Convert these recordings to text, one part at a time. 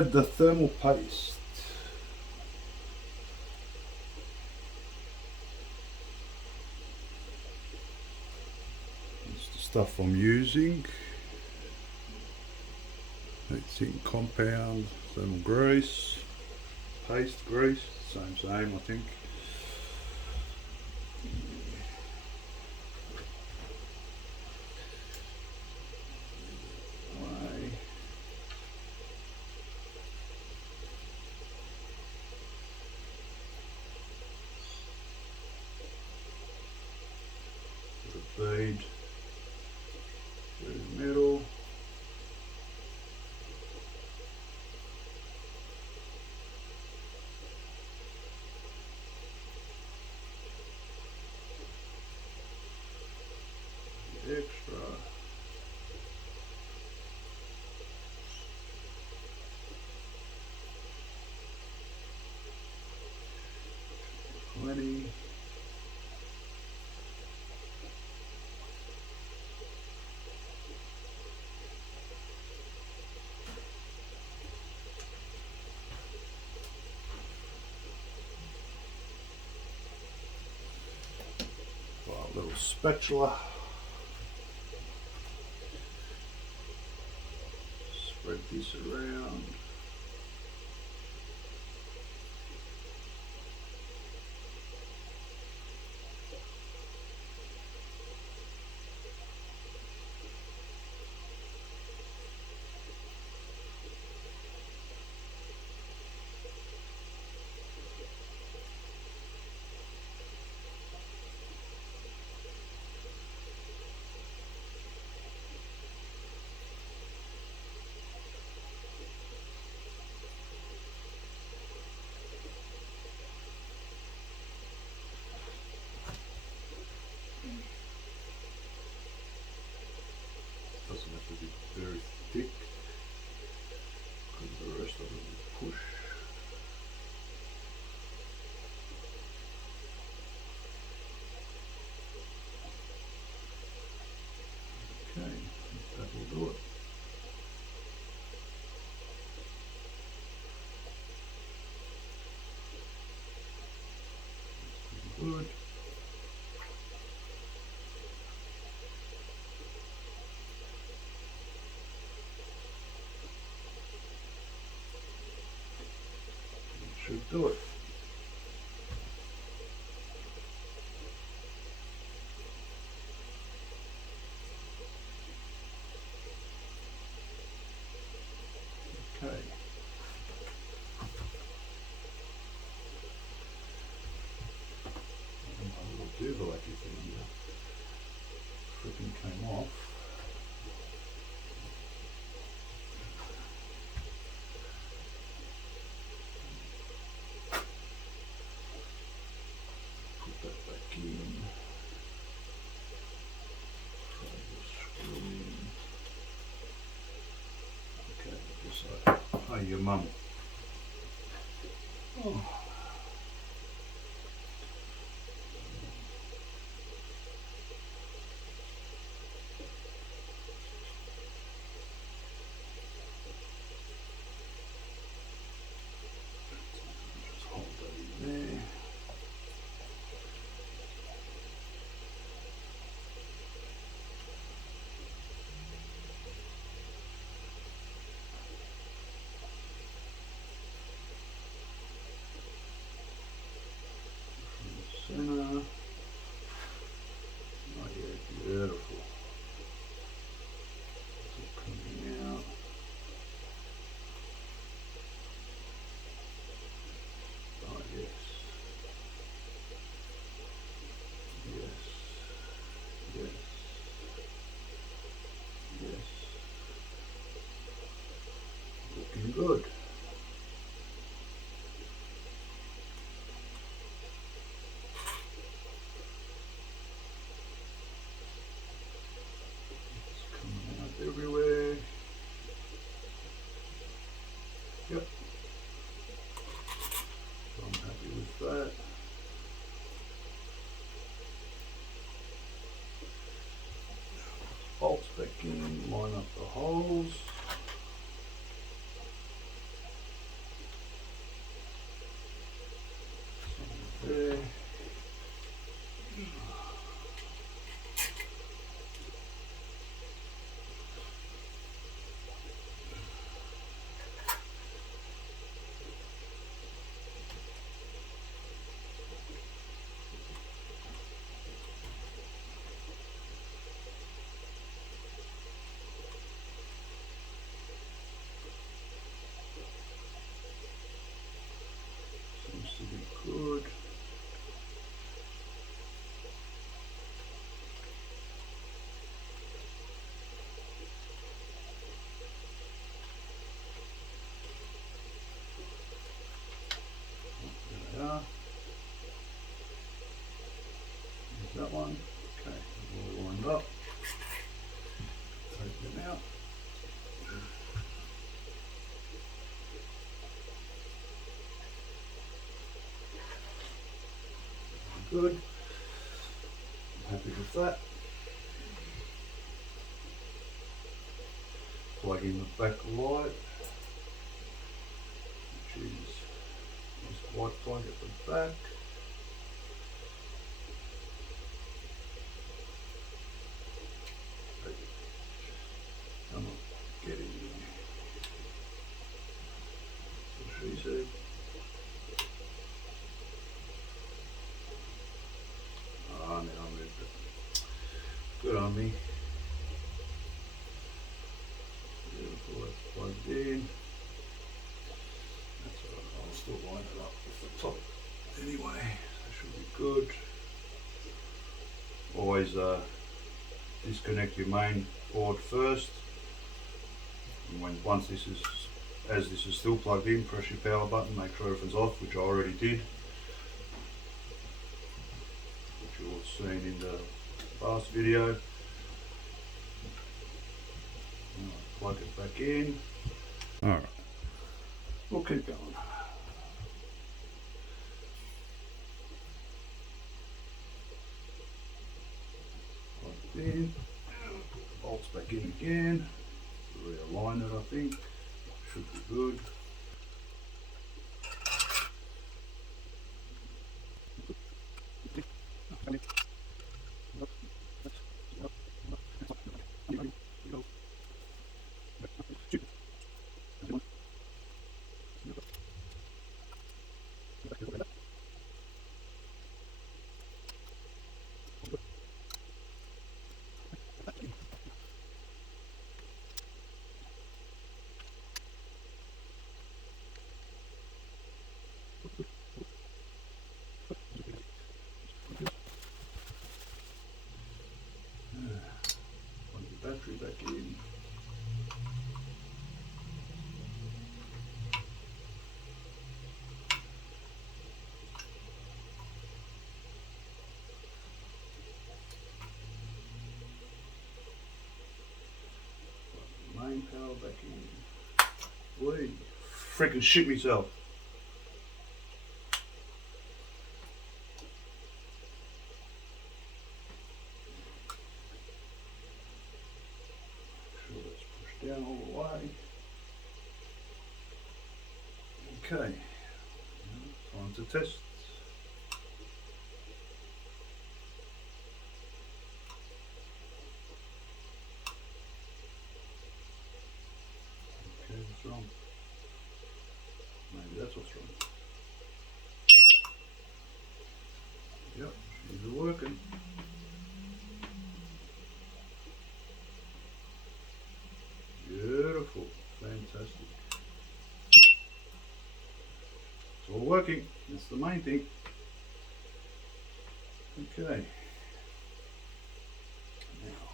add the thermal paste. It's the stuff I'm using. It's in compound thermal grease, paste grease, same I think. Bead through the middle. Extra. Plenty. A little spatula. Spread this around. Doesn't have to be very thick because the rest of it will push. Okay, that will do it. Good. Should do it. Okay. My little do-like thing freaking came off. Put that back in. Try the screw in. Okay, just like, oh, your mum. Oh. Just hold that in there. Center. Oh yeah, beautiful. It's all coming out. Oh yes. Yes. Yes. Yes. Looking good. It's coming out everywhere. Yep. So I'm happy with that. Bolts back in, line up the holes. good. I'm happy with that. Plug in the back light, which is this white plug at the back. Come on, get in there. That's what she said. Ah, now I moved it. Good on me. Beautiful, that's plugged in. That's all right, I'll still line it up with the top anyway. That should be good. Always disconnect your main board first. And once this is still plugged in, press your power button, make sure everything's off, which I already did, which you all seen in the last video. Plug it back in. Alright, we'll keep going. Plugged in, bolts back in again, realign it I think, should be good. Plug the battery back in. Main power back in. Whee! Freaking shit myself. Sure that's pushed down all the way. Okay, time to test. Okay, what's wrong? Maybe that's what's wrong. Yep, she's working. Beautiful, fantastic. It's all working, that's the main thing. Okay. Now,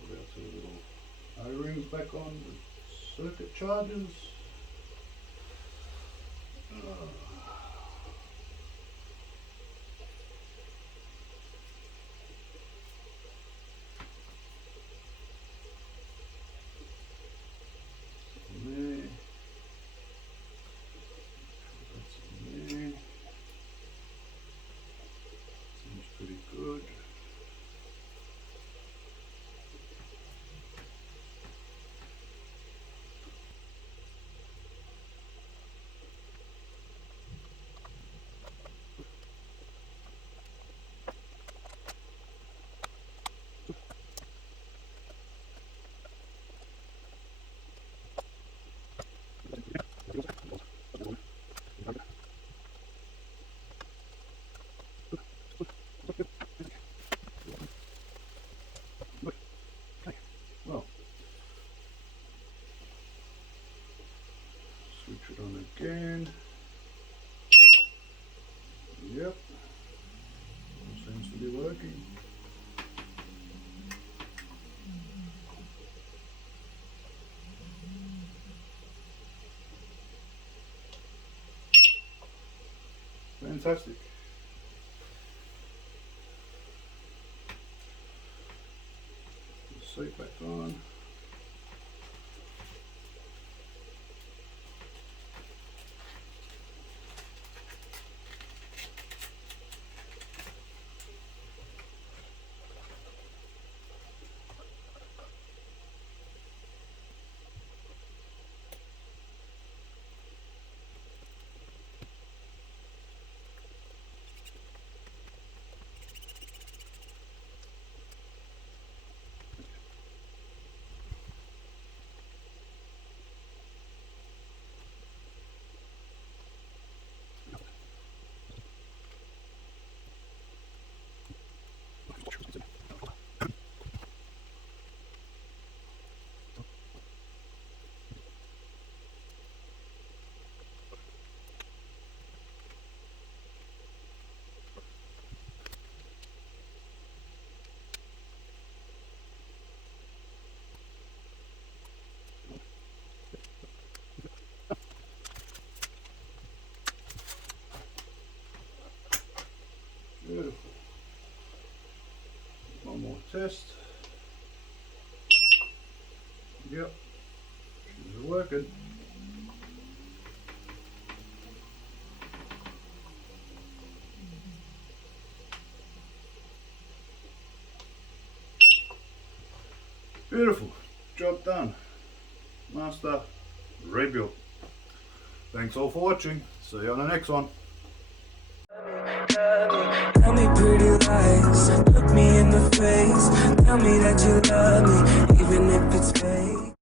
put our two little O-rings back on the circuit chargers. Pretty good. Well, switch it on again. Yep, all seems to be working. Fantastic. The seat back on. test. Yep, she's working. Beautiful, job done. Master rebuilt. Thanks all for watching. See you on the next one. Tell me pretty lies, look me in the face. Tell me that you love me, even if it's fake.